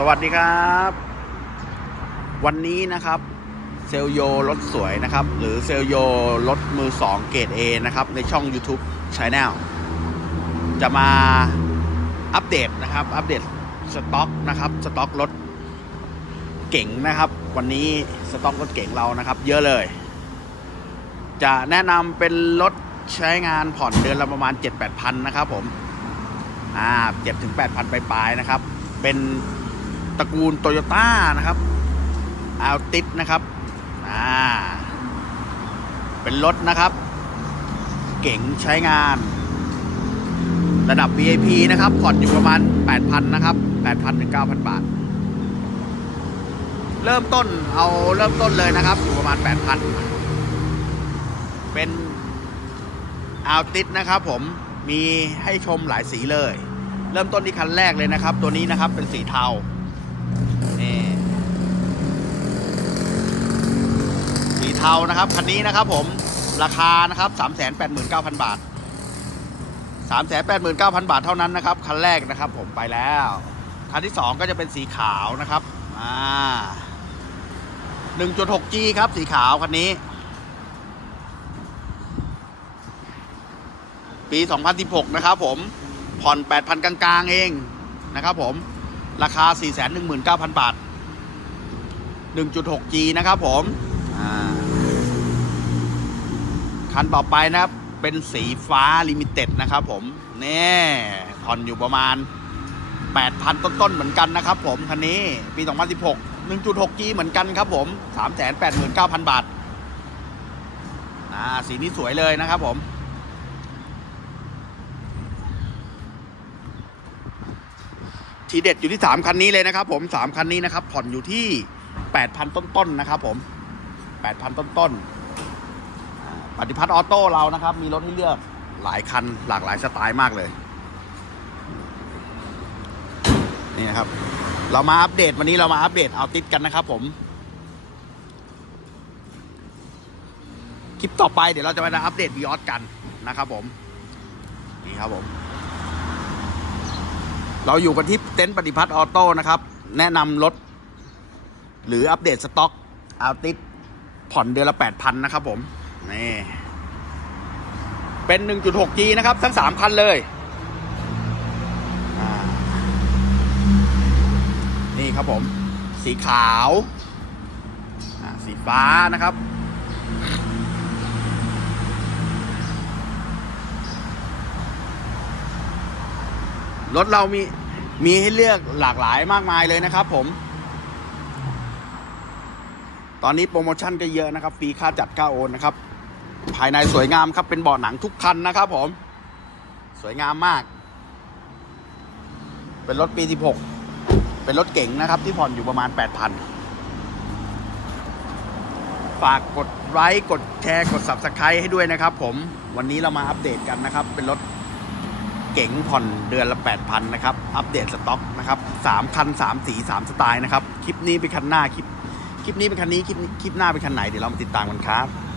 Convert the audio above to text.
สวัสดีครับ วันนี้นะครับเซลโยรถสวยนะครับ หรือเซลโยรถมือสองเกรด A นะครับ ในช่อง YouTube Channel จะมาอัปเดตนะครับ อัปเดตสต็อกนะครับสต็อกรถเก๋งนะครับ วันนี้สต็อกรถเก๋งเรานะครับ เยอะเลย จะแนะนำเป็นรถใช้งานผ่อนเดือนละประมาณ 7-8พันนะครับผมอ่าเจ็ดถึงแปดพันปลายๆนะครับ เป็น ตระกูลโตโยต้านะครับอัลติสนะครับอ่าเป็นรถนะครับ เก๋งใช้งาน ระดับ VIP นะครับผ่อนอยู่ประมาณ 8,000 นะครับ 8,000ถึง9,000 บาท เริ่มต้นเอาเริ่มต้นเลยนะครับ อยู่ประมาณ 8,000 เป็นอัลติสนะครับผมมีให้ชมหลายสีเลย เริ่มต้นที่คันแรกเลยนะครับ ตัวนี้นะครับเป็นสีเทา นี่ สี เทานะครับ คันนี้นะครับผมราคานะครับ3 8 9 0 0 0บาท3 8 9 0 0 0บาทเท่านั้นนะครับ คันแรกนะครับผมไปแล้ว คันที่2ก็จะเป็นสีขาวนะครับอ่า 1.6G ครับสีขาวคันนี้ ปี2016นะครับผมผ่อน8,000กลางๆเองนะครับผมราคา 419,000 บาท 1.6G นะครับผม อ่า คันต่อไปนะครับ เป็นสีฟ้าลิมิเต็ดนะครับผมนี่ผ่อนอยู่ประมาณ 8,000 ต้นๆเหมือนกันนะครับผม คันนี้ปี 2016 1.6G เหมือนกันครับผม 389,000 บาทอ่าสีนี้สวยเลยนะครับผมทีเด็ดอยู่ที่ 3 คันนี้เลยนะครับผม 3 คันนี้นะครับ ผ่อนอยู่ที่ 8,000 ต้นๆนะครับผม 8,000 ต้นๆอ่า ปฏิพัฒน์ออโต้เรานะครับ มีรถให้เลือกหลายคันหลากหลายสไตล์มากเลย นี่นะครับ เรามาอัปเดตวันนี้เรามาอัปเดตเอาติดกันนะครับผม คลิปต่อไปเดี๋ยวเราจะมาอัปเดตวีออสกันนะครับผม นี่ครับผม เราอยู่กันที่เต็นท์ปฏิพัฒน์ออโต้นะครับ แนะนำรถ หรืออัปเดตสต็อกเอาติดผ่อนเดือนละ 8,000 นะครับผม นี่เป็น 1.6G นะครับ ทั้ง 3 คันเลยนี่ครับผม สีขาวสีฟ้านะครับ รถเรามี มีให้เลือกหลากหลายมากมายเลยนะครับผมตอนนี้โปรโมชั่นก็เยอะนะครับ ฟรีค่าจัดค่าโอนนะครับ ภายในสวยงามครับ เป็นเบาะหนังทุกคันนะครับผม สวยงามมาก เป็นรถปี 16 เป็นรถเก๋งนะครับ ที่ผ่อนอยู่ประมาณ 8,000 ฝากกดไลค์กดแชร์กด Subscribe ให้ด้วยนะครับผม วันนี้เรามาอัปเดตกันนะครับ เป็นรถเก๋งผ่อนเดือนละ 8,000 นะครับ อัปเดตสต็อกนะครับ3คัน 3 สี 3 สไตล์นะครับ คลิปนี้เป็นคันหน้า คลิป คลิปนี้เป็นคันนี้ คลิปคลิปหน้าเป็นคันไหน เดี๋ยวเรามาติดตามกันครับ